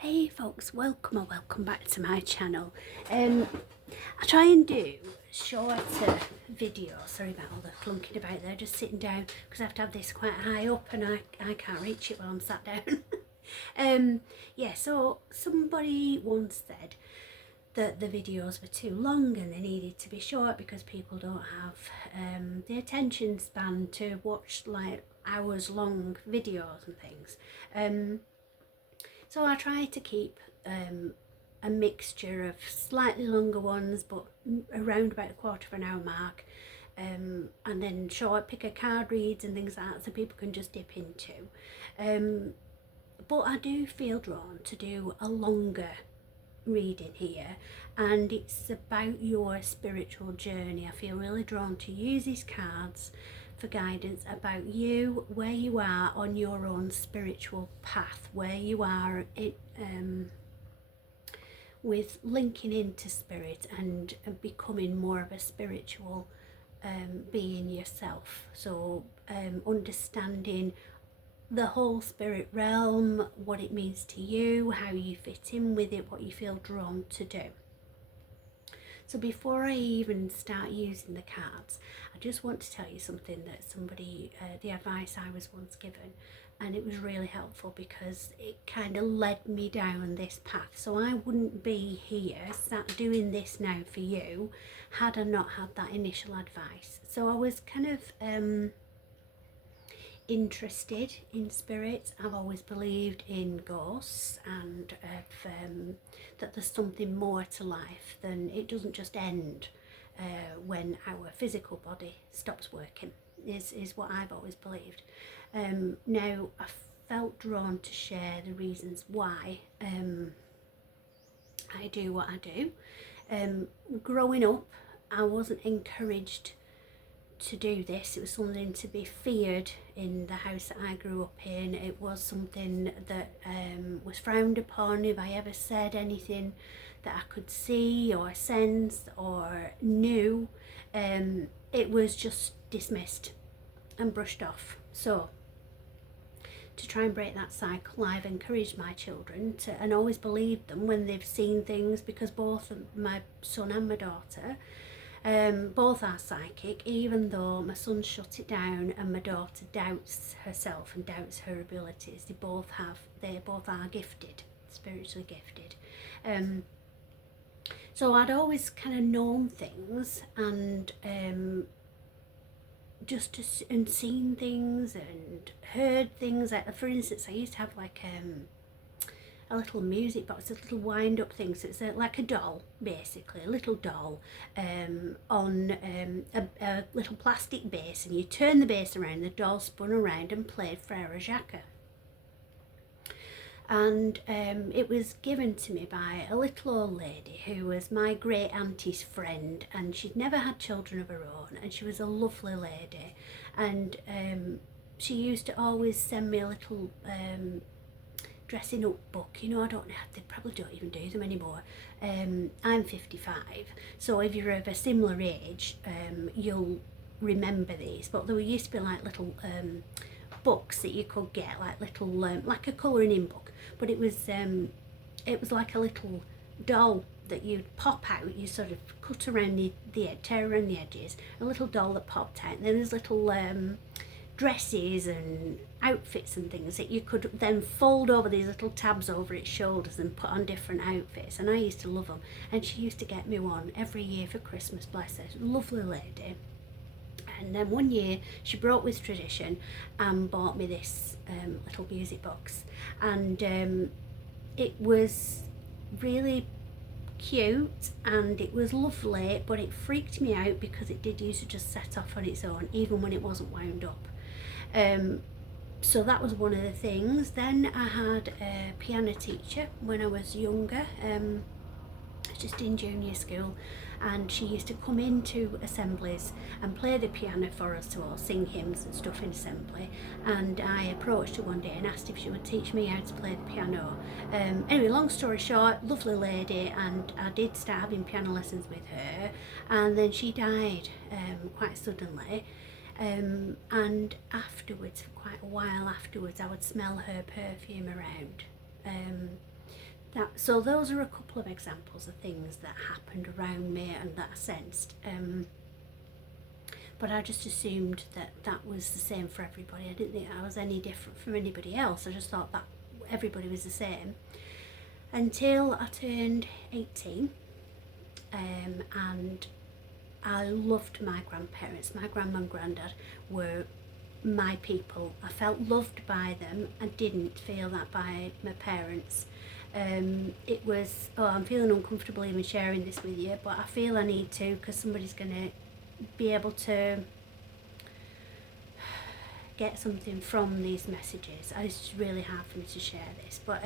Hey folks, welcome or welcome back to my channel. I try and do shorter videos. Sorry about all the clunking about there, just sitting down because I have to have this quite high up and I can't reach it while I'm sat down. Yeah, so somebody once said that the videos were too long and they needed to be short because people don't have the attention span to watch like hours long videos and things. So I try to keep a mixture of slightly longer ones, but around about a quarter of an hour mark, and then pick a card reads and things like that, so people can just dip into. But I do feel drawn to do a longer reading here, and it's about your spiritual journey. I feel really drawn to use these cards for guidance about you, where you are on your own spiritual path, where you are with linking into spirit and becoming more of a spiritual being yourself. So understanding the whole spirit realm, what it means to you, how you fit in with it, what you feel drawn to do. So before I even start using the cards, I just want to tell you something that the advice I was once given, and it was really helpful because it kind of led me down this path. So I wouldn't be here sat doing this now for you had I not had that initial advice. So I was kind of interested in spirits. I've always believed in ghosts and that there's something more to life than it doesn't just end when our physical body stops working, is what I've always believed. Now, I felt drawn to share the reasons why I do what I do. Growing up, I wasn't encouraged to do this. It was something to be feared in the house that I grew up in. It was something that was frowned upon. If I ever said anything that I could see or sense or knew, it was just dismissed and brushed off. So to try and break that cycle, I've encouraged my children to, and always believed them when they've seen things, because both my son and my daughter both are psychic, even though my son shut it down and my daughter doubts herself and doubts her abilities. They both are gifted, spiritually gifted. So I'd always kind of known things and and seen things and heard things. Like, for instance, I used to have like a little music box, a little wind up thing. So it's like a doll, basically, a little doll on a little plastic base, and you turn the base around, the doll spun around and played Frere Jacques. And it was given to me by a little old lady who was my great auntie's friend, and she'd never had children of her own, and she was a lovely lady. And she used to always send me a little dressing up book. You know, I don't know, they probably don't even do them anymore. I'm 55, so if you're of a similar age, you'll remember these. But there used to be like little books that you could get, like little like a colouring in book, but it was like a little doll that you'd pop out. You sort of cut around the tear around the edges, a little doll that popped out, and then there's little dresses and outfits and things that you could then fold over these little tabs over its shoulders and put on different outfits. And I used to love them, and she used to get me one every year for Christmas, bless her, lovely lady. And then one year she broke with tradition and bought me this little music box, and it was really cute and it was lovely, but it freaked me out because it did used to just set off on its own even when it wasn't wound up. So that was one of the things. Then I had a piano teacher when I was younger, just in junior school, and she used to come into assemblies and play the piano for us to all sing hymns and stuff in assembly. And I approached her one day and asked if she would teach me how to play the piano. Anyway, long story short, lovely lady, and I did start having piano lessons with her, and then she died quite suddenly. And afterwards, for quite a while afterwards, I would smell her perfume around. So those are a couple of examples of things that happened around me and that I sensed. But I just assumed that that was the same for everybody. I didn't think I was any different from anybody else. I just thought that everybody was the same. Until I turned 18, and I loved my grandparents. My grandma and granddad were my people. I felt loved by them. I didn't feel that by my parents. It was, I'm feeling uncomfortable even sharing this with you, but I feel I need to, because somebody's going to be able to get something from these messages. It's really hard for me to share this, but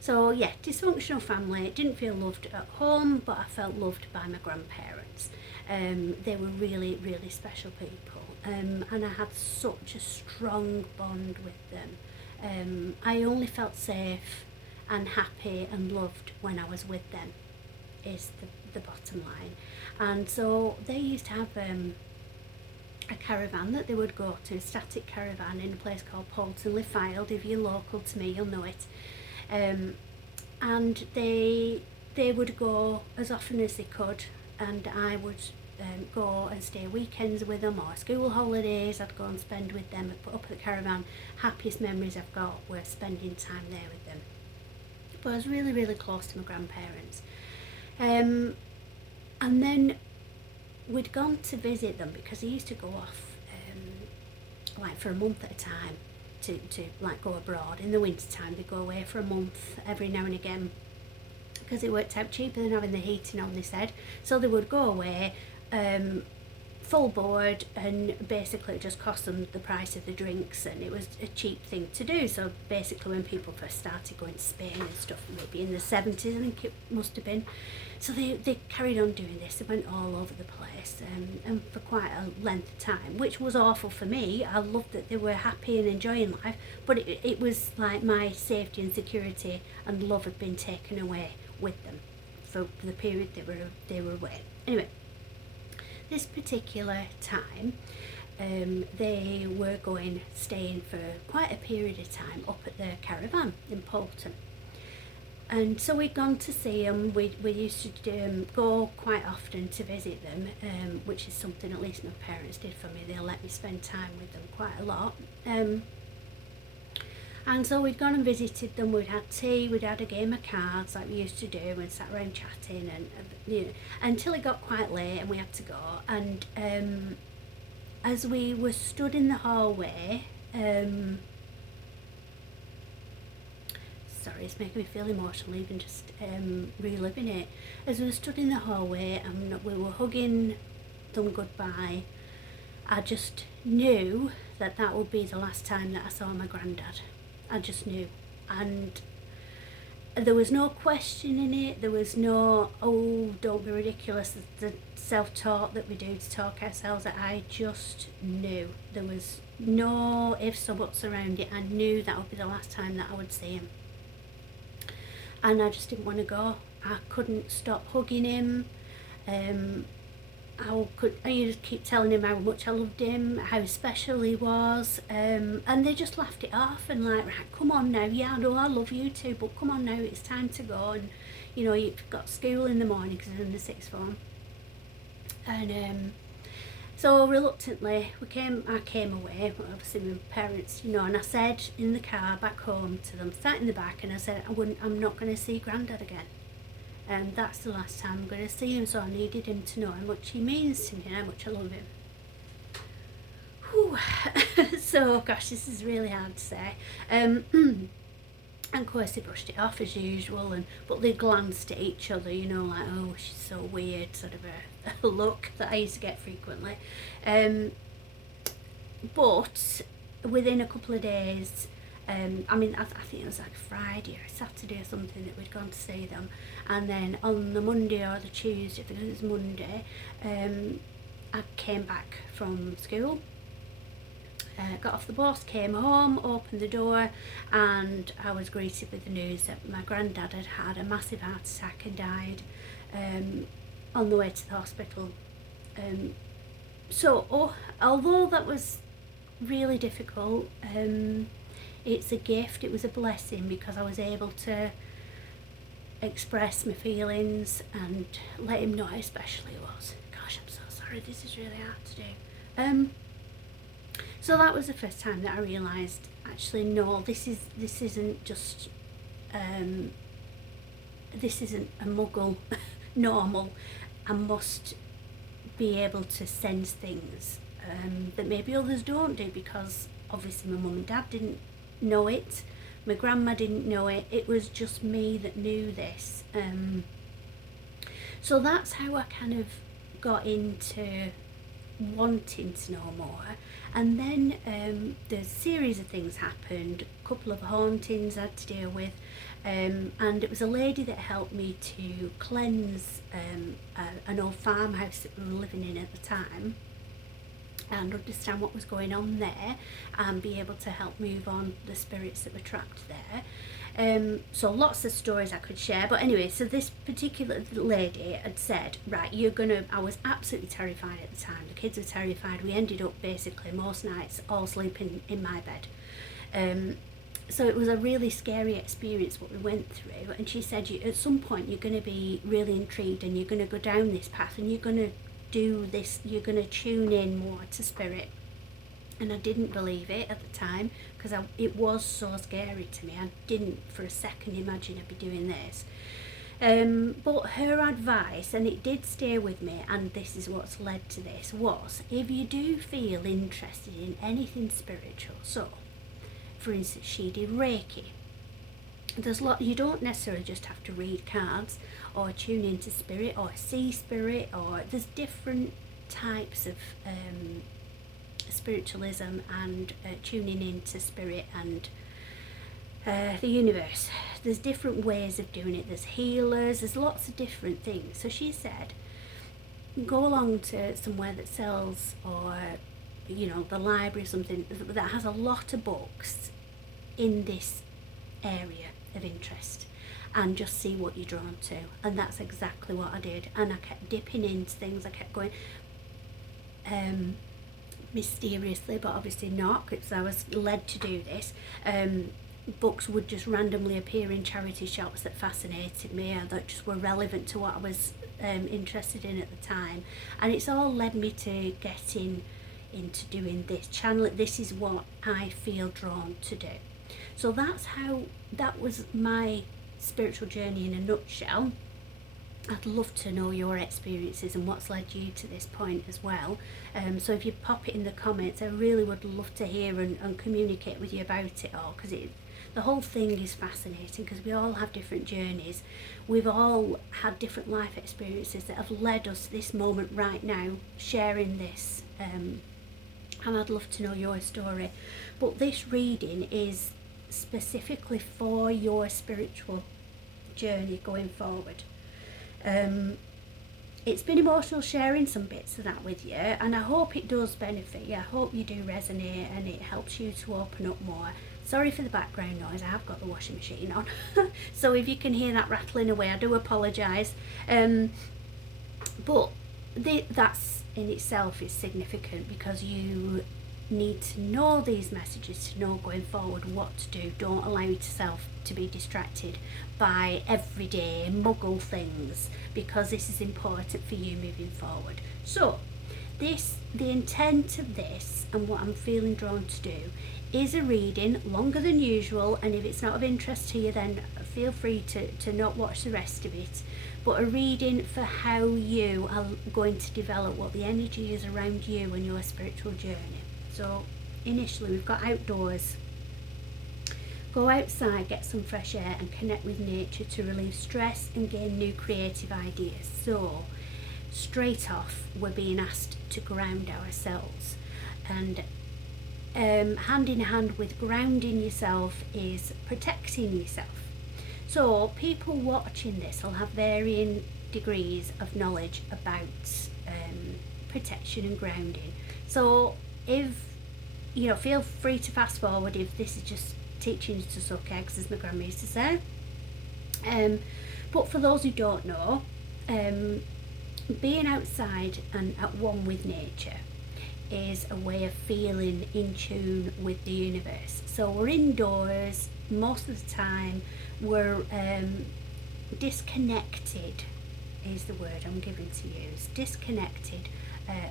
so yeah, dysfunctional family. Didn't feel loved at home, but I felt loved by my grandparents. They were really, really special people, and I had such a strong bond with them. I only felt safe and happy and loved when I was with them, is the bottom line. And so they used to have a caravan that they would go to, a static caravan in a place called Poulton Fylde. If you're local to me, you'll know it. And they would go as often as they could, and I would go and stay weekends with them, or school holidays. I'd go and spend with them up at the caravan. Happiest memories I've got were spending time there with them. But I was really, really close to my grandparents. And then we'd gone to visit them, because they used to go off like for a month at a time to like go abroad. In the winter time they'd go away for a month every now and again, because it worked out cheaper than having the heating on, they said. So they would go away full board, and basically it just cost them the price of the drinks, and it was a cheap thing to do. So basically when people first started going to Spain and stuff, maybe in the 70s I think it must have been, so they carried on doing this. They went all over the place, and for quite a length of time, which was awful for me. I loved that they were happy and enjoying life, but it was like my safety and security and love had been taken away with them for the period they were away. Anyway, this particular time, they were staying for quite a period of time up at the caravan in Poulton. And so we'd gone to see them. We used to go quite often to visit them, which is something at least my parents did for me. They let me spend time with them quite a lot. And so we'd gone and visited them. We'd had tea, we'd had a game of cards like we used to do, and sat around chatting, and you know, until it got quite late and we had to go. And as we were stood in the hallway, sorry, it's making me feel emotional even just reliving it. As we were stood in the hallway and we were hugging them goodbye, I just knew that that would be the last time that I saw my granddad. I just knew. And there was no questioning it. There was no, oh, don't be ridiculous, the self-talk that we do to talk ourselves. I just knew. There was no ifs or buts around it. I knew that would be the last time that I would see him. And I just didn't want to go. I couldn't stop hugging him. I used to keep telling him how much I loved him, how special he was, and they just laughed it off and like, right, come on now, yeah, I know I love you too, but come on now, it's time to go. And you know, you've got school in the morning because I'm in the sixth form. And so reluctantly I came away, obviously my parents, you know, and I said in the car back home to them, sat in the back, and I said I'm not going to see Grandad again. And that's the last time I'm going to see him, so I needed him to know how much he means to me and how much I love him. Whew. So, gosh, this is really hard to say. And of course they brushed it off as usual, but they glanced at each other, you know, like, oh, she's so weird, sort of a look that I used to get frequently. But within a couple of days, I mean, I think it was like Friday or Saturday or something that we'd gone to see them, and then on the Monday or the Tuesday, I think it was Monday, I came back from school, got off the bus, came home, opened the door, and I was greeted with the news that my granddad had had a massive heart attack and died on the way to the hospital. So although that was really difficult, it's a gift, it was a blessing, because I was able to express my feelings and let him know how special he was. Gosh, I'm so sorry, this is really hard to do. So that was the first time that I realised, actually, no, this isn't just this isn't a muggle normal. I must be able to sense things that maybe others don't do, because obviously my mum and dad didn't know it, my grandma didn't know it, it was just me that knew this. So that's how I kind of got into wanting to know more. And then the series of things happened, a couple of hauntings I had to deal with, and it was a lady that helped me to cleanse an old farmhouse that we were living in at the time, and understand what was going on there, and be able to help move on the spirits that were trapped there. So lots of stories I could share, but anyway, so this particular lady had said, right, I was absolutely terrified at the time, the kids were terrified, we ended up basically most nights all sleeping in my bed. So it was a really scary experience what we went through, and she said, at some point you're going to be really intrigued, and you're going to go down this path, and you're going to do this, you're going to tune in more to spirit. And I didn't believe it at the time, because it was so scary to me. I didn't for a second imagine I'd be doing this. But her advice, and it did stay with me, and this is what's led to this, was if you do feel interested in anything spiritual, so for instance she did Reiki, you don't necessarily just have to read cards or tune into spirit or see spirit, or there's different types of spiritualism and tuning into spirit and the universe. There's different ways of doing it, there's healers, there's lots of different things. So she said, go along to somewhere that sells, or the library or something that has a lot of books in this area of interest, and just see what you're drawn to. And that's exactly what I did, and I kept dipping into things, I kept going mysteriously, but obviously not, because I was led to do this. Books would just randomly appear in charity shops that fascinated me, or that just were relevant to what I was interested in at the time, and it's all led me to getting into doing this channel. This is what I feel drawn to do. So that was my spiritual journey in a nutshell. I'd love to know your experiences and what's led you to this point as well. So if you pop it in the comments, I really would love to hear and communicate with you about it all, because the whole thing is fascinating, because we all have different journeys. We've all had different life experiences that have led us to this moment right now, sharing this. And I'd love to know your story. But this reading is specifically for your spiritual journey going forward. It's been emotional sharing some bits of that with you, and I hope it does benefit you. I hope you do resonate and it helps you to open up more. Sorry for the background noise, I have got the washing machine on. So if you can hear that rattling away, I do apologise. But that's in itself is significant, because you need to know these messages to know going forward what to do. Don't allow yourself to be distracted by everyday muggle things, because this is important for you moving forward. So the intent of this, and what I'm feeling drawn to do, is a reading longer than usual, and if it's not of interest to you, then feel free to not watch the rest of it, but a reading for how you are going to develop what the energy is around you and your spiritual journey. So initially we've got outdoors. Go outside, get some fresh air and connect with nature to relieve stress and gain new creative ideas. So straight off, we're being asked to ground ourselves, and hand in hand with grounding yourself is protecting yourself. So people watching this will have varying degrees of knowledge about protection and grounding. So if feel free to fast forward if this is just teaching you to suck eggs, as my grandma used to say. But for those who don't know, being outside and at one with nature is a way of feeling in tune with the universe. So we're indoors most of the time, we're disconnected is the word I'm giving to use, disconnected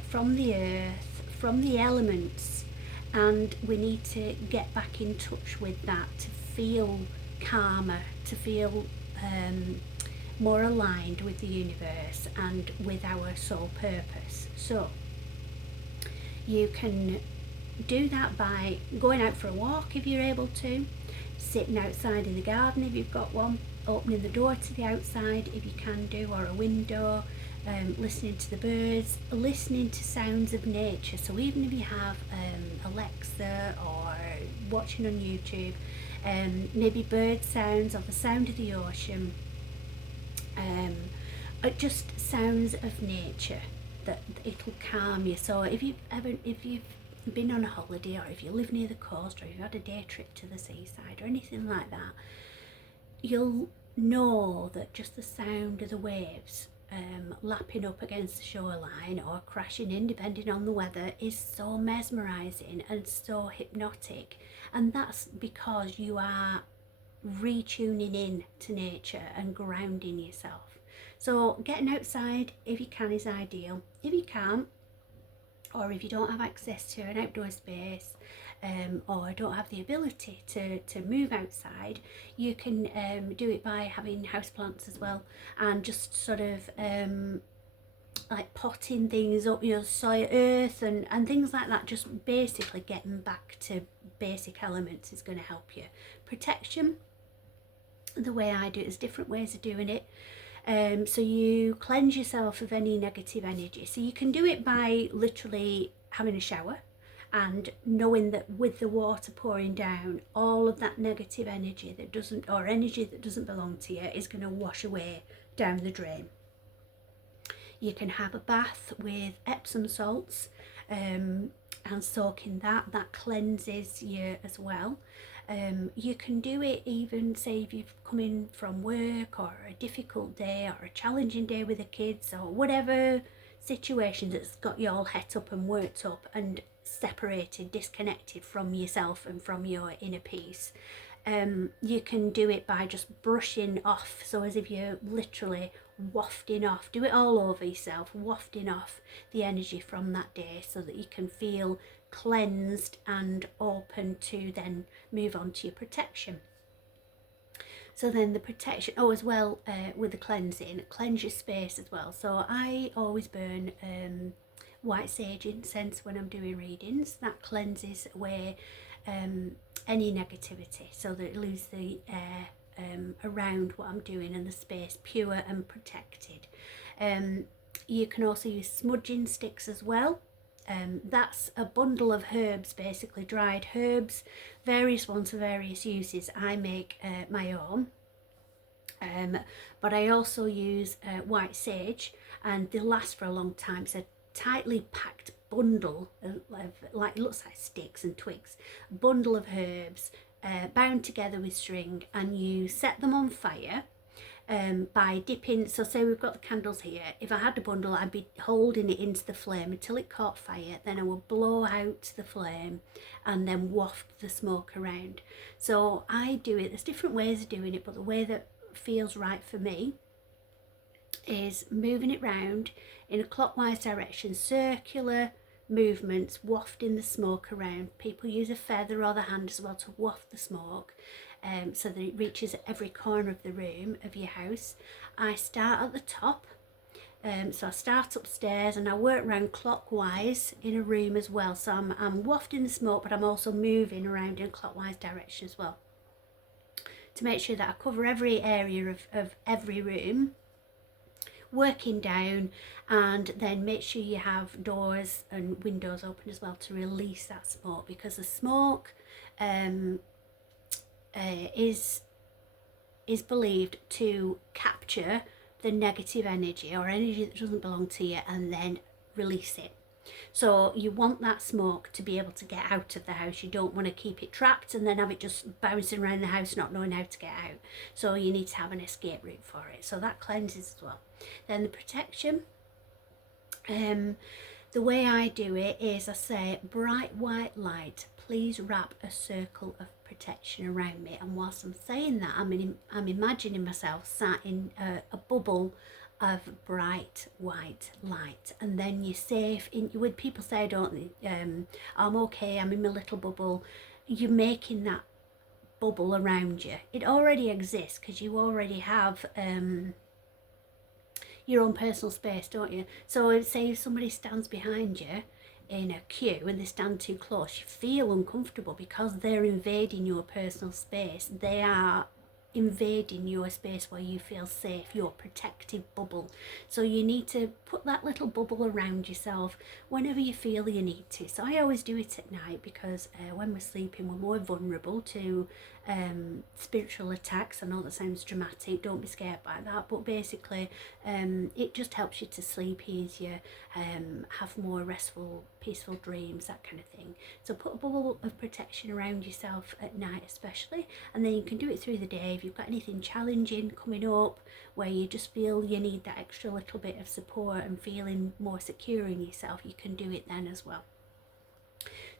from the earth, from the elements, and we need to get back in touch with that to feel calmer, to feel more aligned with the universe and with our soul purpose. So you can do that by going out for a walk if you're able to, sitting outside in the garden if you've got one, opening the door to the outside if you can do, or a window, listening to the birds, listening to sounds of nature. So even if you have Alexa or watching on YouTube, maybe bird sounds or the sound of the ocean, just sounds of nature, that it'll calm you. So if you've been on a holiday, or if you live near the coast, or you've had a day trip to the seaside or anything like that, you'll know that just the sound of the waves lapping up against the shoreline or crashing in, depending on the weather, is so mesmerising and so hypnotic. And that's because you are retuning in to nature and grounding yourself. So getting outside if you can is ideal. If you can't, or if you don't have access to an outdoor space, or don't have the ability to move outside, you can do it by having houseplants as well, and just sort of like potting things up, soil, earth and things like that. Just basically getting back to basic elements is going to help you. Protection, the way I do it, there's different ways of doing it. So you cleanse yourself of any negative energy. So you can do it by literally having a shower and knowing that with the water pouring down, all of that negative energy that doesn't, or energy that doesn't belong to you, is going to wash away down the drain. You can have a bath with Epsom salts and soak in that. That cleanses you as well. You can do it even, say, if you've come in from work, or a difficult day, or a challenging day with the kids, or whatever situation that's got you all het up and worked up and separated, disconnected from yourself and from your inner peace. You can do it by just brushing off, so as if you're literally wafting off, do it all over yourself, wafting off the energy from that day, so that you can feel cleansed and open to then move on to your protection. So then the protection, as well, with the cleansing, cleanse your space as well. So I always burn white sage incense when I'm doing readings. That cleanses away any negativity, so that it leaves the air around what I'm doing and the space pure and protected. You can also use smudging sticks as well. That's a bundle of herbs, basically dried herbs, various ones for various uses. I make my own, but I also use white sage, and they last for a long time. It's a tightly packed bundle of, like, it looks like sticks and twigs, bundle of herbs bound together with string, and you set them on fire by dipping. So say we've got the candles here, if I had a bundle, I'd be holding it into the flame until it caught fire, then I would blow out the flame and then waft the smoke around. So I do it, there's different ways of doing it, but the way that feels right for me is moving it round in a clockwise direction, circular movements, wafting the smoke around. People use a feather or the hand as well to waft the smoke, so that it reaches every corner of the room of your house. I start at the top, so I start upstairs and I work round clockwise in a room as well. So I'm wafting the smoke, but I'm also moving around in a clockwise direction as well, to make sure that I cover every area of every room, working down, and then make sure you have doors and windows open as well to release that smoke, because the smoke is believed to capture the negative energy or energy that doesn't belong to you and then release it. So you want that smoke to be able to get out of the house. You don't want to keep it trapped and then have it just bouncing around the house not knowing how to get out. So you need to have an escape route for it. So that cleanses as well. Then the protection. The the way I do it is I say, bright white light, please wrap a circle of protection around me. And whilst I'm saying that, I'm imagining myself sat in a bubble of bright white light. And then you're safe. When people say, don't they, I'm okay, I'm in my little bubble, you're making that bubble around you. It already exists because you already have your own personal space, don't you? So say if somebody stands behind you in a queue and they stand too close, you feel uncomfortable because they're invading your personal space. They are invading your space where you feel safe, your protective bubble. So you need to put that little bubble around yourself whenever you feel you need to. So I always do it at night because when we're sleeping, we're more vulnerable to spiritual attacks. I know that sounds dramatic, don't be scared by that, but basically it just helps you to sleep easier, have more restful, peaceful dreams, that kind of thing. So put a bubble of protection around yourself at night especially, and then you can do it through the day. If you've got anything challenging coming up where you just feel you need that extra little bit of support and feeling more secure in yourself, you can do it then as well.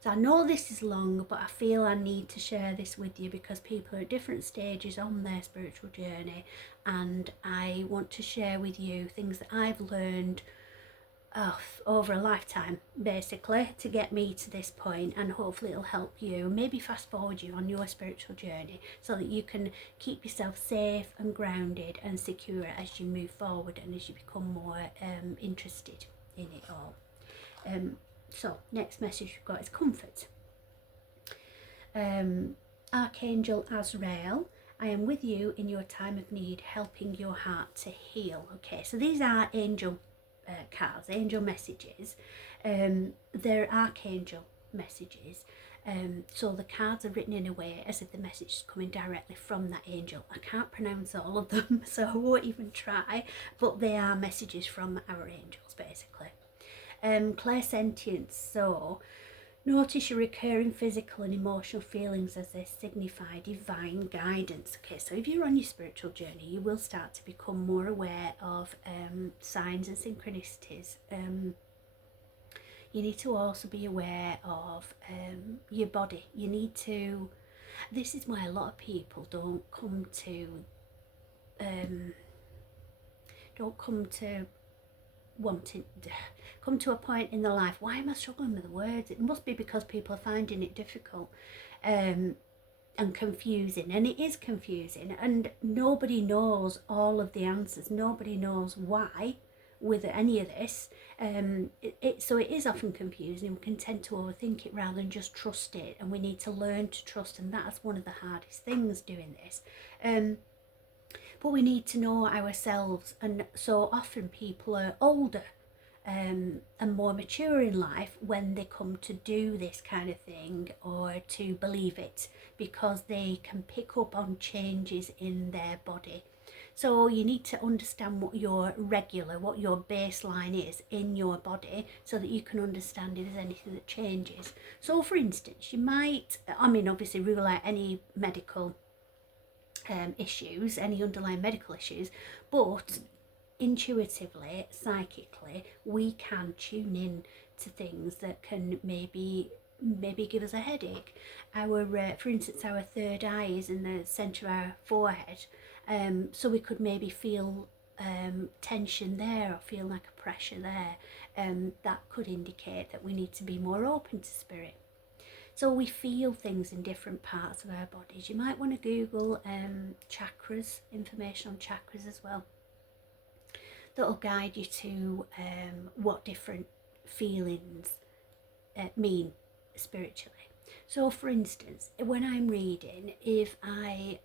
So I know this is long, but I feel I need to share this with you because people are at different stages on their spiritual journey, and I want to share with you things that I've learned over a lifetime, basically, to get me to this point, and hopefully it'll help you, maybe fast forward you on your spiritual journey so that you can keep yourself safe and grounded and secure as you move forward and as you become more interested in it all. So next message we've got is comfort. Archangel Azrael, I am with you in your time of need, helping your heart to heal. Okay, so these are angel cards, angel messages. They're archangel messages. So the cards are written in a way as if the message is coming directly from that angel. I can't pronounce all of them, so I won't even try, but they are messages from our angels, basically. Clairsentience, so notice your recurring physical and emotional feelings as they signify divine guidance. Okay, so if you're on your spiritual journey, you will start to become more aware of signs and synchronicities. You need to also be aware of your body. You need to, this is why a lot of people don't come to wanting to come to a point in their life. Why am I struggling with the words? It must be because people are finding it difficult and confusing, and it is confusing, and nobody knows all of the answers. Nobody knows why with any of this. So it is often confusing. We can tend to overthink it rather than just trust it, and we need to learn to trust, and that's one of the hardest things doing this. But we need to know ourselves, and so often people are older and more mature in life when they come to do this kind of thing or to believe it, because they can pick up on changes in their body. So you need to understand what your baseline is in your body so that you can understand if there's anything that changes. So for instance, you might, obviously rule out any medical issues, any underlying medical issues, but intuitively, psychically, we can tune in to things that can maybe give us a headache. For instance, our third eye is in the centre of our forehead, so we could maybe feel tension there or feel like a pressure there. That could indicate that we need to be more open to spirit. So we feel things in different parts of our bodies. You might want to Google chakras, information on chakras as well. That'll guide you to what different feelings mean spiritually. So for instance, when I'm reading, if I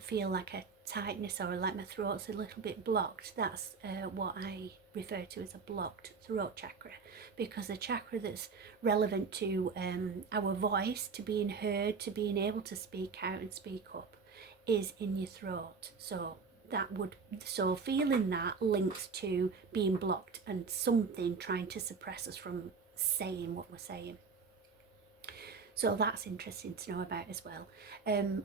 feel like a tightness or like my throat's a little bit blocked, that's what I refer to as a blocked throat chakra, because the chakra that's relevant to our voice, to being heard, to being able to speak out and speak up, is in your throat. So feeling that links to being blocked and something trying to suppress us from saying what we're saying. So that's interesting to know about as well.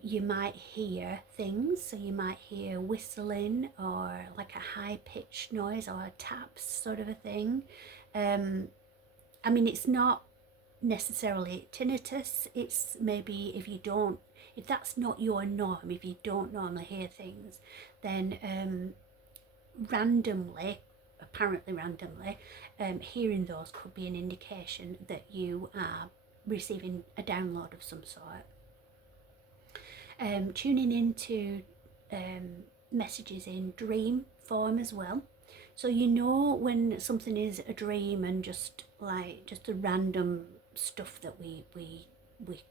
You might hear things, so you might hear whistling or like a high-pitched noise or a taps sort of a thing. I mean, it's not necessarily tinnitus. It's maybe if that's not your norm, if you don't normally hear things, then apparently randomly, hearing those could be an indication that you are receiving a download of some sort. Tuning into messages in dream form as well. So you know when something is a dream and just a random stuff that we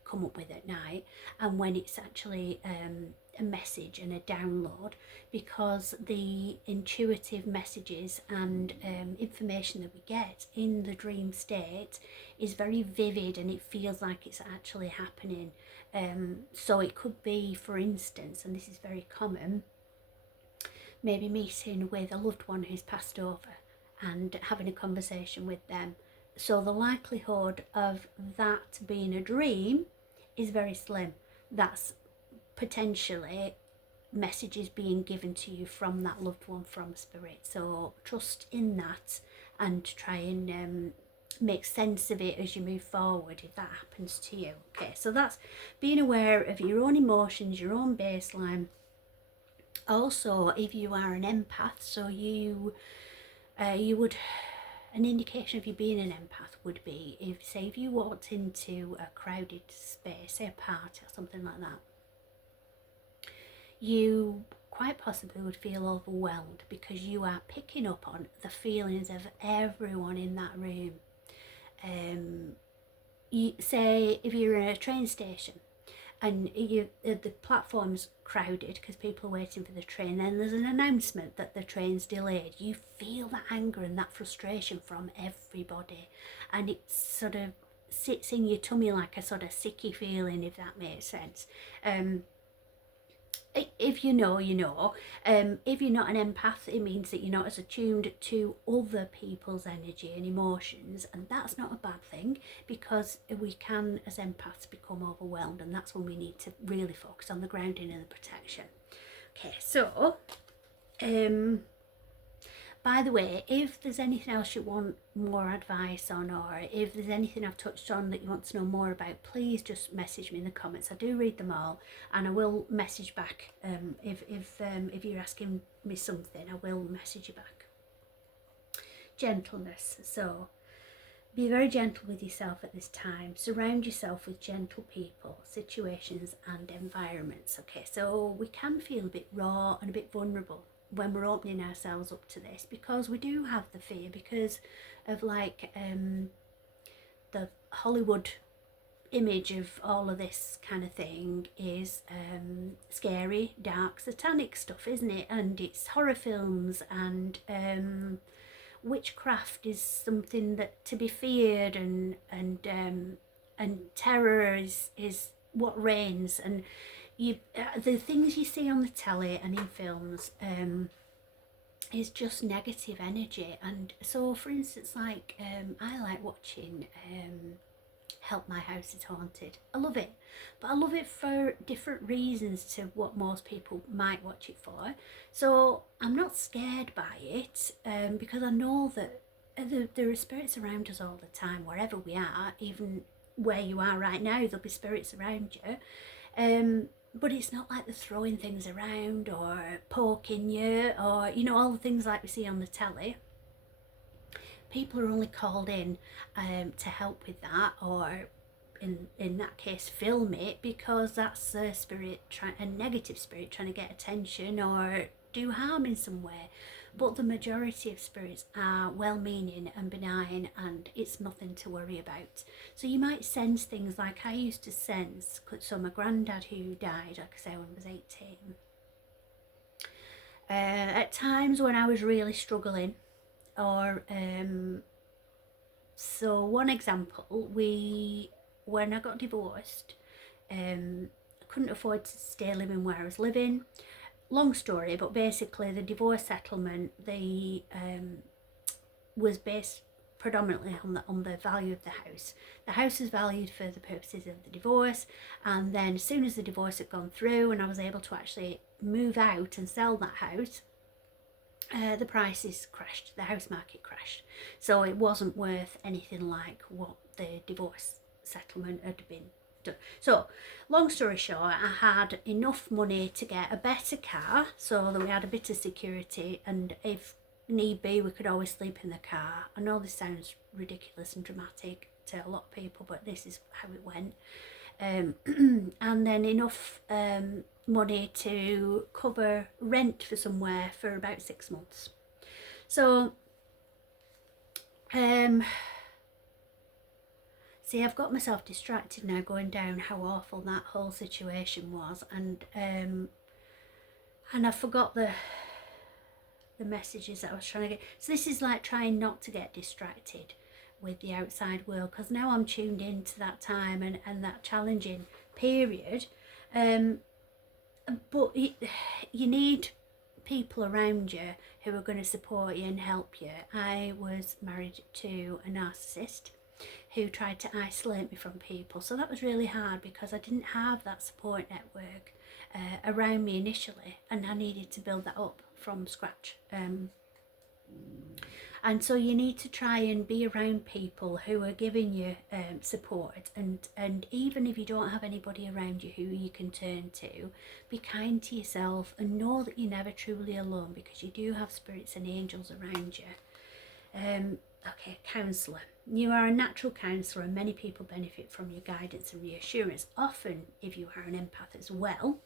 come up with at night, and when it's actually a message and a download, because the intuitive messages and information that we get in the dream state is very vivid and it feels like it's actually happening. So it could be, for instance, and this is very common, maybe meeting with a loved one who's passed over and having a conversation with them. So the likelihood of that being a dream is very slim. That's potentially messages being given to you from that loved one, from spirit. So trust in that and try and make sense of it as you move forward if that happens to you. Okay, so that's being aware of your own emotions, your own baseline. Also, if you are an empath, so you would, an indication of you being an empath would be if you walked into a crowded space, say a party or something like that, you quite possibly would feel overwhelmed because you are picking up on the feelings of everyone in that room. Say if you're in a train station and the platform's crowded because people are waiting for the train, then there's an announcement that the train's delayed. You feel that anger and that frustration from everybody, and it sort of sits in your tummy like a sort of sicky feeling, if that makes sense. If you know, you know. If you're not an empath, it means that you're not as attuned to other people's energy and emotions, and that's not a bad thing, because we can, as empaths, become overwhelmed, and that's when we need to really focus on the grounding and the protection. Okay, so by the way, if there's anything else you want more advice on, or if there's anything I've touched on that you want to know more about, please just message me in the comments. I do read them all, and I will message back. If you're asking me something, I will message you back. Gentleness. So be very gentle with yourself at this time. Surround yourself with gentle people, situations and environments. Okay, so we can feel a bit raw and a bit vulnerable when we're opening ourselves up to this, because we do have the fear because of the Hollywood image of all of this kind of thing is scary, dark, satanic stuff, isn't it? And it's horror films, and witchcraft is something that to be feared, and terror is what reigns. And the things you see on the telly and in films is just negative energy. And so, for instance, I like watching Help My House is Haunted. I love it, but I love it for different reasons to what most people might watch it for. So I'm not scared by it, because I know that there are spirits around us all the time, wherever we are. Even where you are right now, there'll be spirits around you. But it's not like they're throwing things around or poking you, or all the things like we see on the telly. People are only called in to help with that, or in that case film it, because that's a negative spirit trying to get attention or do harm in some way. But the majority of spirits are well-meaning and benign, and it's nothing to worry about. So you might sense things like I used to sense. So my granddad, who died, like I say, when I was 18, at times when I was really struggling, or so one example, when I got divorced, I couldn't afford to stay living where I was living. Long story, but basically the divorce settlement was based predominantly on the value of the house. The house is valued for the purposes of the divorce, and then as soon as the divorce had gone through and I was able to actually move out and sell that house, the prices crashed, the house market crashed. So it wasn't worth anything like what the divorce settlement had been done. So, long story short, I had enough money to get a better car so that we had a bit of security, and if need be, we could always sleep in the car. I know this sounds ridiculous and dramatic to a lot of people, but this is how it went. And then enough money to cover rent for somewhere for about 6 months. So, see, I've got myself distracted now going down how awful that whole situation was, and I forgot the messages that I was trying to get. So this is like trying not to get distracted with the outside world, because now I'm tuned into that time and that challenging period. But you need people around you who are going to support you and help you. I was married to a narcissist who tried to isolate me from people, so that was really hard because I didn't have that support network around me initially, and I needed to build that up from scratch. And so you need to try and be around people who are giving you support, and even if you don't have anybody around you who you can turn to, be kind to yourself and know that you're never truly alone, because you do have spirits and angels around you. Okay, counsellor. You are a natural counsellor, and many people benefit from your guidance and reassurance. Often, if you are an empath as well,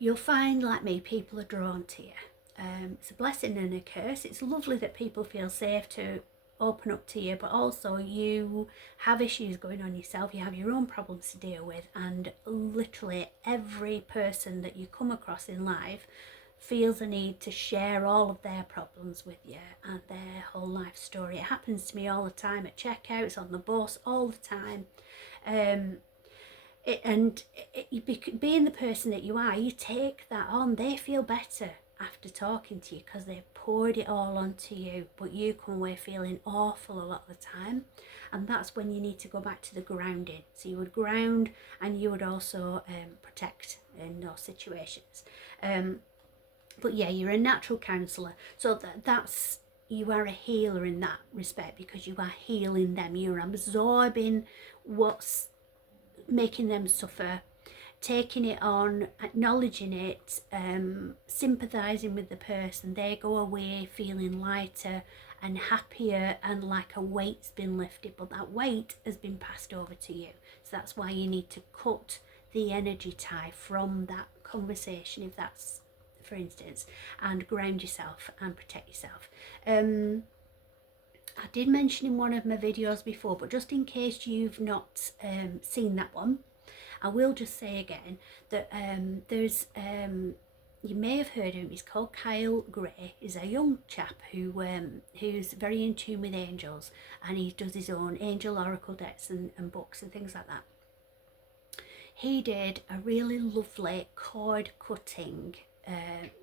you'll find, like me, people are drawn to you. It's a blessing and a curse. It's lovely that people feel safe to open up to you, but also you have issues going on yourself. You have your own problems to deal with, and literally every person that you come across in life feels a need to share all of their problems with you and their whole life story. It happens to me all the time at checkouts, on the bus, all the time. Being the person that you are, you take that on. They feel better after talking to you because they've poured it all onto you, but you come away feeling awful a lot of the time. And that's when you need to go back to the grounding. So you would ground, and you would also protect in those situations. But yeah, you're a natural counsellor, so that's you are a healer in that respect, because you are healing them. You're absorbing what's making them suffer, taking it on, acknowledging it, sympathising with the person. They go away feeling lighter and happier, and like a weight's been lifted, but that weight has been passed over to you. So that's why you need to cut the energy tie from that conversation, if that's, for instance, and ground yourself and protect yourself. I did mention in one of my videos before, but just in case you've not seen that one, I will just say again that there's you may have heard of him. He's called Kyle Gray. He's a young chap who's very in tune with angels, and he does his own angel oracle decks and books and things like that. He did a really lovely cord cutting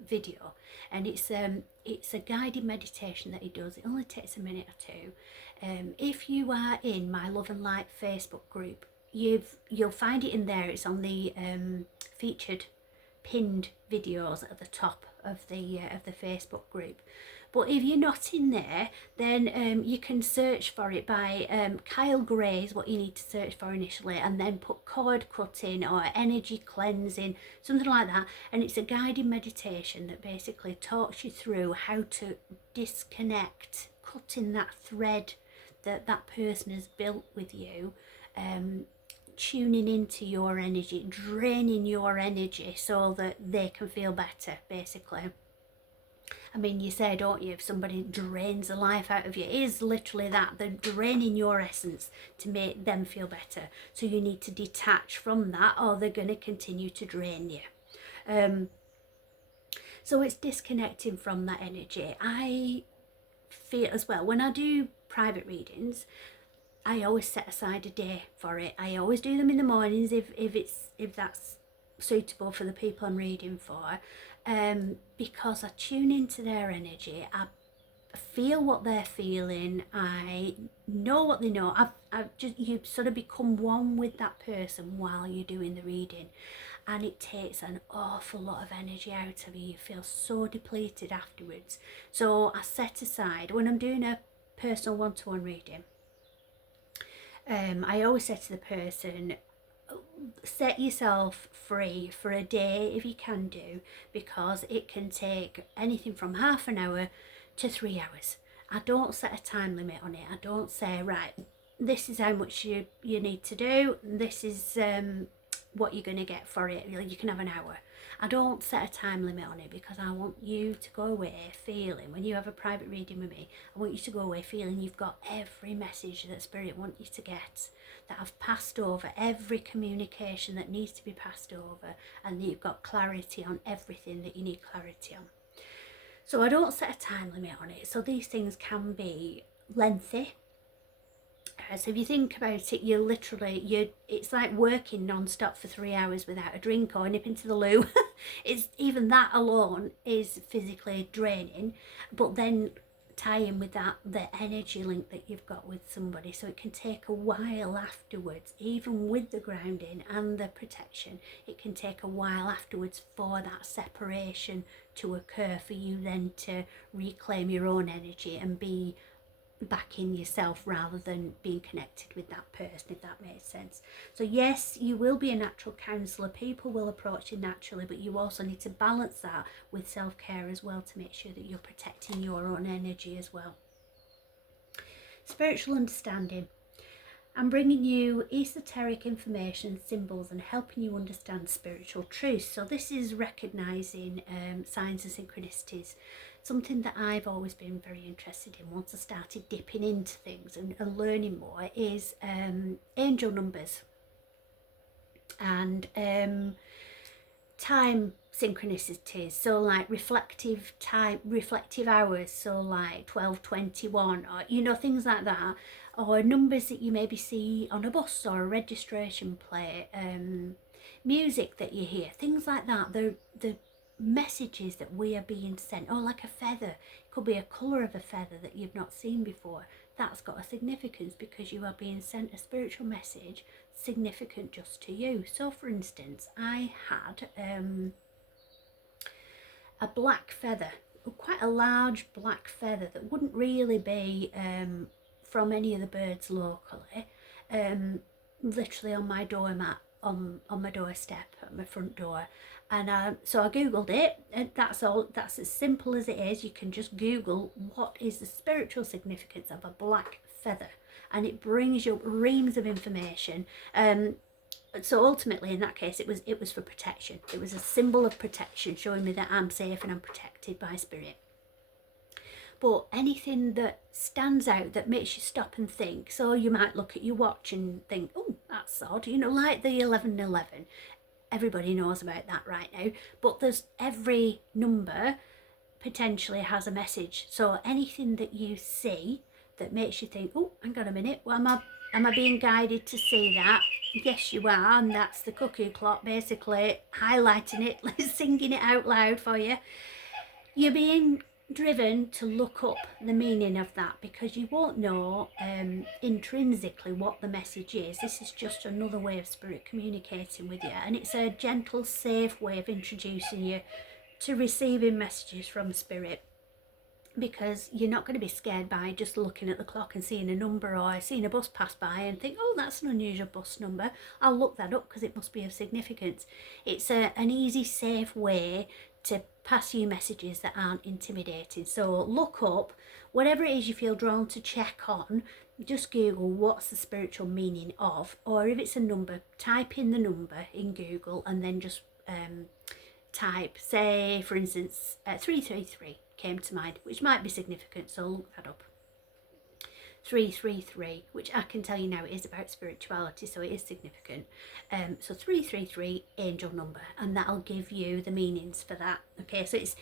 video, and it's a guided meditation that he does. It only takes a minute or two. If you are in my Love and Light Facebook group, you'll find it in there. It's on the featured pinned videos at the top of the Facebook group. But if you're not in there, then you can search for it by Kyle Gray is what you need to search for initially, and then put cord cutting or energy cleansing, something like that. And it's a guided meditation that basically talks you through how to disconnect, cutting that thread that that person has built with you, tuning into your energy, draining your energy so that they can feel better, basically. I mean, you say, don't you, if somebody drains the life out of you, it is literally that. They're draining your essence to make them feel better. So you need to detach from that, or they're going to continue to drain you. So it's disconnecting from that energy. I feel as well, when I do private readings, I always set aside a day for it. I always do them in the mornings if that's suitable for the people I'm reading for, because I tune into their energy. I feel what they're feeling. I know what they know. I've just, you sort of become one with that person while you're doing the reading, and it takes an awful lot of energy out of you. You feel so depleted afterwards. So I set aside, when I'm doing a personal one-to-one reading, I always say to the person, set yourself free for a day if you can do, because it can take anything from half an hour to 3 hours. I don't set a time limit on it. I don't say, right, this is how much you need to do, this is what you're going to get for it. You can have an hour. I don't set a time limit on it, because I want you to go away feeling, when you have a private reading with me, I want you to go away feeling you've got every message that Spirit wants you to get, that I've passed over every communication that needs to be passed over, and that you've got clarity on everything that you need clarity on. So I don't set a time limit on it. So these things can be lengthy. So if you think about it, it's like working non-stop for 3 hours without a drink or nipping to the loo. It's even that alone is physically draining, but then tie in with that the energy link that you've got with somebody, so it can take a while afterwards. Even with the grounding and the protection, it can take a while afterwards for that separation to occur, for you then to reclaim your own energy and be back in yourself rather than being connected with that person, if that makes sense. So yes, you will be a natural counsellor, people will approach you naturally, but you also need to balance that with self-care as well, to make sure that you're protecting your own energy as well. Spiritual understanding. I'm bringing you esoteric information, symbols, and helping you understand spiritual truths. So this is recognising signs and synchronicities. Something that I've always been very interested in once I started dipping into things and learning more is angel numbers and time synchronicities. So like reflective hours, so like 12:21, or things like that, or numbers that you maybe see on a bus or a registration plate, music that you hear, things like that. The messages that we are being sent, or like a feather, it could be a colour of a feather that you've not seen before. That's got a significance, because you are being sent a spiritual message significant just to you. So for instance, I had a black feather, quite a large black feather that wouldn't really be from any of the birds locally, literally on my doormat, on my doorstep at my front door. And so I googled it, and that's as simple as it is. You can just Google what is the spiritual significance of a black feather, and it brings you reams of information. So ultimately, in that case, it was for protection. It was a symbol of protection, showing me that I'm safe and I'm protected by Spirit. But anything that stands out, that makes you stop and think, so you might look at your watch and think, oh, that's odd, like the 11:11. Everybody knows about that right now, but there's every number potentially has a message. So anything that you see that makes you think, oh, hang on a minute, well, am I being guided to see that? Yes, you are, and that's the cuckoo clock basically highlighting it, singing it out loud for you. You're being driven to look up the meaning of that, because you won't know intrinsically what the message is. This is just another way of Spirit communicating with you, and it's a gentle, safe way of introducing you to receiving messages from Spirit, because you're not going to be scared by just looking at the clock and seeing a number, or seeing a bus pass by and think, oh, that's an unusual bus number, I'll look that up because it must be of significance. It's an easy, safe way to pass you messages that aren't intimidating. So look up whatever it is you feel drawn to check on. Just Google what's the spiritual meaning of, or if it's a number, type in the number in Google, and then just type, say for instance 333 came to mind, which might be significant, so look that up. 333, which I can tell you now is about spirituality, so it is significant. So 333, angel number, and that'll give you the meanings for that. Okay, so it's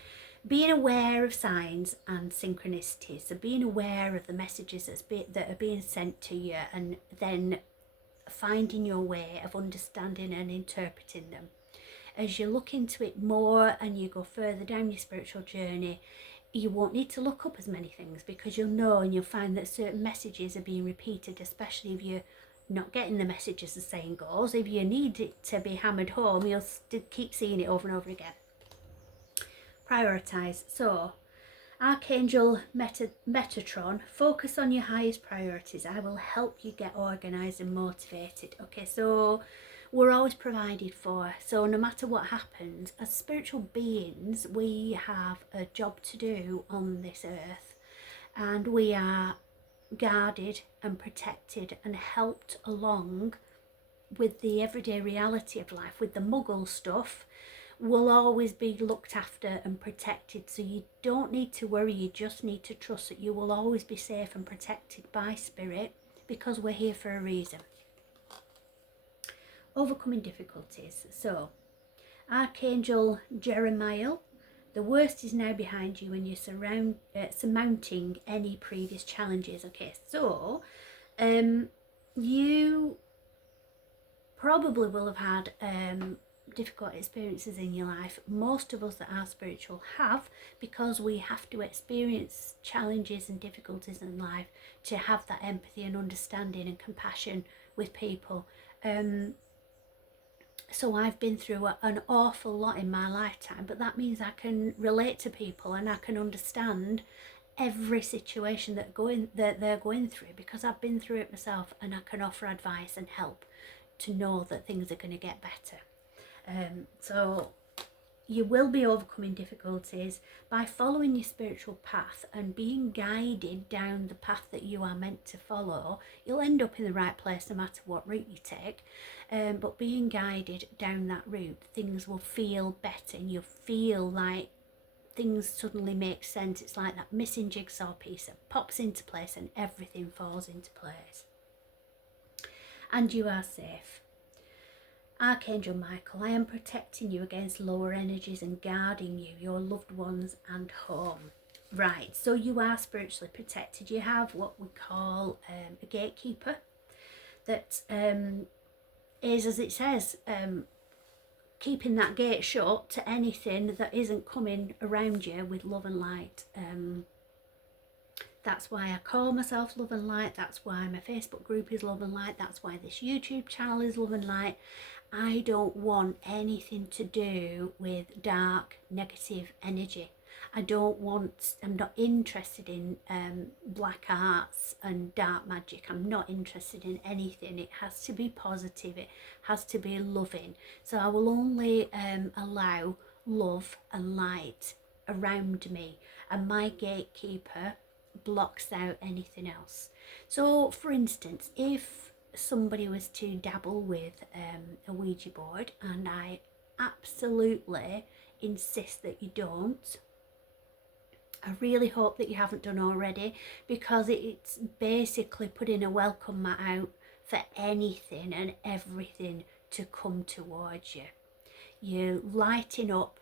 being aware of signs and synchronicities, so being aware of the messages that are being sent to you, and then finding your way of understanding and interpreting them. As you look into it more and you go further down your spiritual journey, you won't need to look up as many things, because you'll know, and you'll find that certain messages are being repeated, especially if you're not getting the message, as the saying goes. If you need it to be hammered home, you'll keep seeing it over and over again. Prioritize. So, Archangel Metatron, focus on your highest priorities. I will help you get organised and motivated. Okay, so we're always provided for. So no matter what happens, as spiritual beings, we have a job to do on this earth, and we are guarded and protected and helped along with the everyday reality of life, with the muggle stuff. Will always be looked after and protected, so you don't need to worry. You just need to trust that you will always be safe and protected by spirit, because we're here for a reason. Overcoming difficulties. So Archangel Jeremiah, the worst is now behind you and you're surmounting any previous challenges. Okay, so you probably will have had difficult experiences in your life. Most of us that are spiritual have, because we have to experience challenges and difficulties in life to have that empathy and understanding and compassion with people. So I've been through an awful lot in my lifetime, but that means I can relate to people and I can understand every situation that they're going through, because I've been through it myself, and I can offer advice and help to know that things are going to get better. So you will be overcoming difficulties by following your spiritual path and being guided down the path that you are meant to follow. You'll end up in the right place no matter what route you take, but being guided down that route, things will feel better and you'll feel like things suddenly make sense. It's like that missing jigsaw piece that pops into place and everything falls into place. And you are safe. Archangel Michael, I am protecting you against lower energies and guarding you, your loved ones and home. Right, so you are spiritually protected. You have what we call a gatekeeper that is, as it says, keeping that gate shut to anything that isn't coming around you with love and light. That's why I call myself Love and Light. That's why my Facebook group is Love and Light. That's why this YouTube channel is Love and Light. I don't want anything to do with dark, negative energy. I'm not interested in black arts and dark magic. I'm not interested in anything. It has to be positive. It has to be loving. So I will only allow love and light around me. And my gatekeeper blocks out anything else. So for instance, if somebody was to dabble with a Ouija board, and I absolutely insist that you don't, I really hope that you haven't done already, because it's basically putting a welcome mat out for anything and everything to come towards you. You're lighting up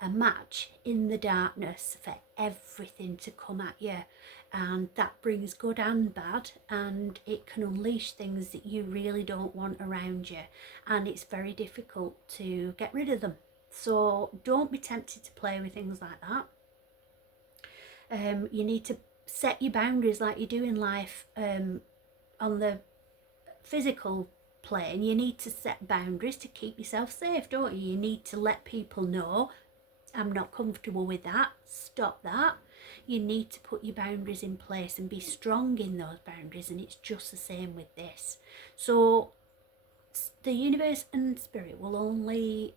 a match in the darkness for everything to come at you, and that brings good and bad, and it can unleash things that you really don't want around you, and it's very difficult to get rid of them. So don't be tempted to play with things like that. You need to set your boundaries like you do in life. On the physical plane, you need to set boundaries to keep yourself safe, don't you? You need to let people know, I'm not comfortable with that, stop that. You need to put your boundaries in place and be strong in those boundaries, and it's just the same with this. So the universe and spirit will only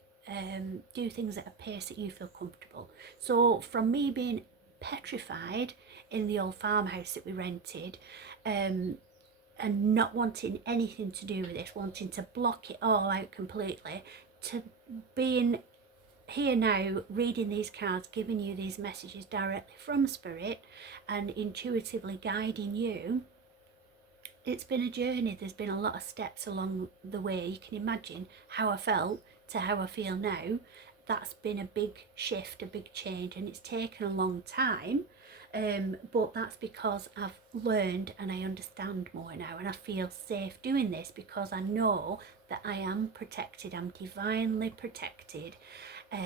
do things at a pace that you feel comfortable. So from me being petrified in the old farmhouse that we rented, and not wanting anything to do with this, wanting to block it all out completely, to being here now, reading these cards, giving you these messages directly from spirit and intuitively guiding you, it's been a journey. There's been a lot of steps along the way. You can imagine how I felt to how I feel now. That's been a big shift, a big change, and it's taken a long time, but that's because I've learned and I understand more now, and I feel safe doing this because I know that I am protected. I'm divinely protected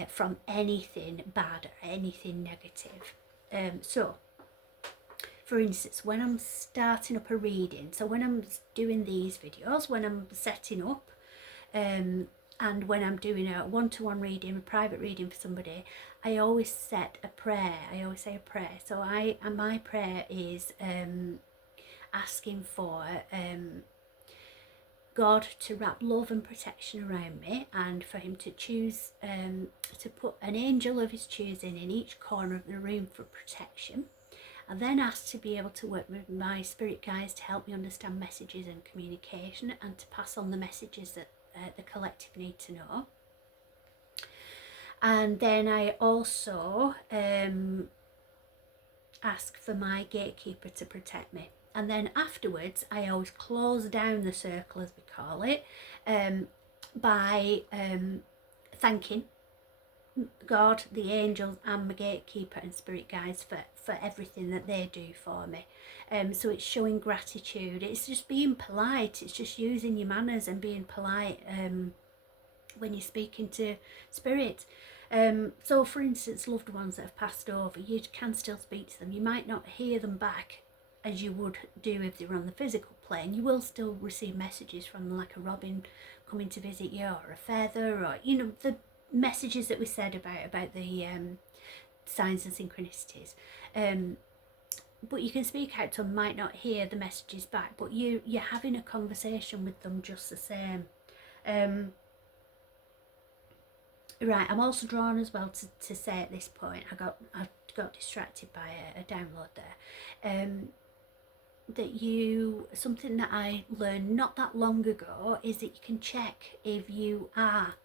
from anything bad or anything negative. So For instance, when I'm starting up a reading, so when I'm doing these videos, when I'm setting up, and when I'm doing a one-to-one reading, a private reading for somebody, I always set a prayer. I always say a prayer. So my prayer is asking for God to wrap love and protection around me, and for him to choose to put an angel of his choosing in each corner of the room for protection. I then ask to be able to work with my spirit guides to help me understand messages and communication, and to pass on the messages that the collective need to know. And then I also ask for my gatekeeper to protect me. And then afterwards, I always close down the circle, as we call it, by thanking God, the angels, and my gatekeeper and spirit guides for everything that they do for me. So it's showing gratitude. It's just being polite. It's just using your manners and being polite when you're speaking to spirit. So for instance, loved ones that have passed over, you can still speak to them. You might not hear them back as you would do if they were on the physical plane. You will still receive messages from them, like a robin coming to visit you, or a feather, or the messages that we said about the signs and synchronicities. But you can speak out to them, might not hear the messages back, but you're having a conversation with them just the same. Right, I'm also drawn as well to say at this point, I got distracted by a download there. Something that I learned not that long ago is that you can check if you are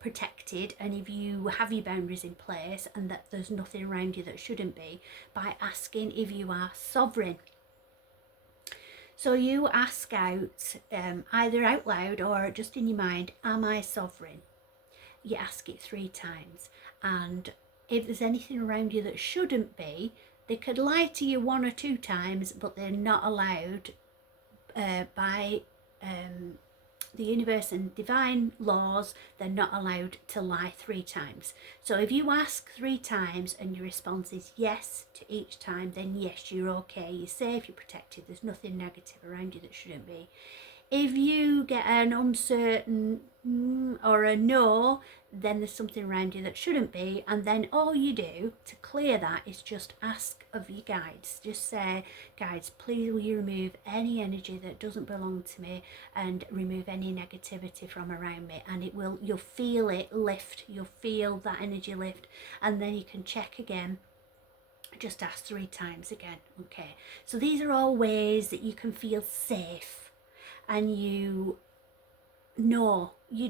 protected and if you have your boundaries in place and that there's nothing around you that shouldn't be, by asking if you are sovereign. So you ask out, either out loud or just in your mind, am I sovereign? You ask it 3 times, and if there's anything around you that shouldn't be, they could lie to you 1 or 2 times, but they're not allowed by the universe and divine laws. They're not allowed to lie 3 times. So if you ask 3 times and your response is yes to each time, then yes, you're okay, you're safe, you're protected, there's nothing negative around you that shouldn't be. If you get an uncertain or a no, then there's something around you that shouldn't be, and then all you do to clear that is just ask of your guides. Just say, guides, please will you remove any energy that doesn't belong to me and remove any negativity from around me, and you'll feel it lift, you'll feel that energy lift, and then you can check again. Just ask 3 times again. Okay, so these are all ways that you can feel safe, and you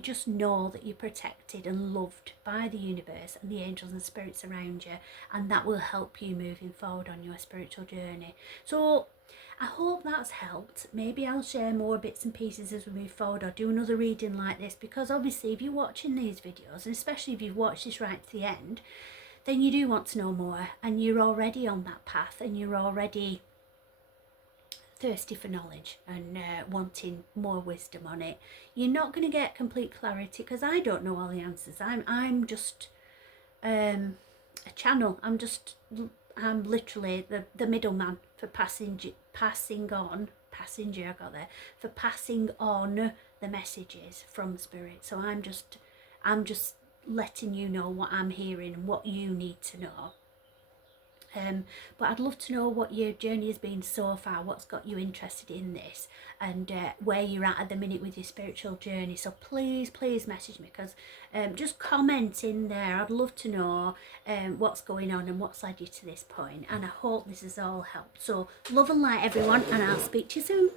just know that you're protected and loved by the universe and the angels and spirits around you, and that will help you moving forward on your spiritual journey. So I hope that's helped. Maybe I'll share more bits and pieces as we move forward, or do another reading like this, because obviously if you're watching these videos, and especially if you've watched this right to the end, then you do want to know more, and you're already on that path, and you're already thirsty for knowledge and wanting more wisdom on it. You're not going to get complete clarity, because I don't know all the answers. I'm just a channel. I'm literally the middleman for passing on the messages from spirit. So I'm just letting you know what I'm hearing and what you need to know. But I'd love to know what your journey has been so far, what's got you interested in this, and where you're at the minute with your spiritual journey. So please message me, because just comment in there. I'd love to know what's going on and what's led you to this point, and I hope this has all helped. So love and light, everyone, and I'll speak to you soon.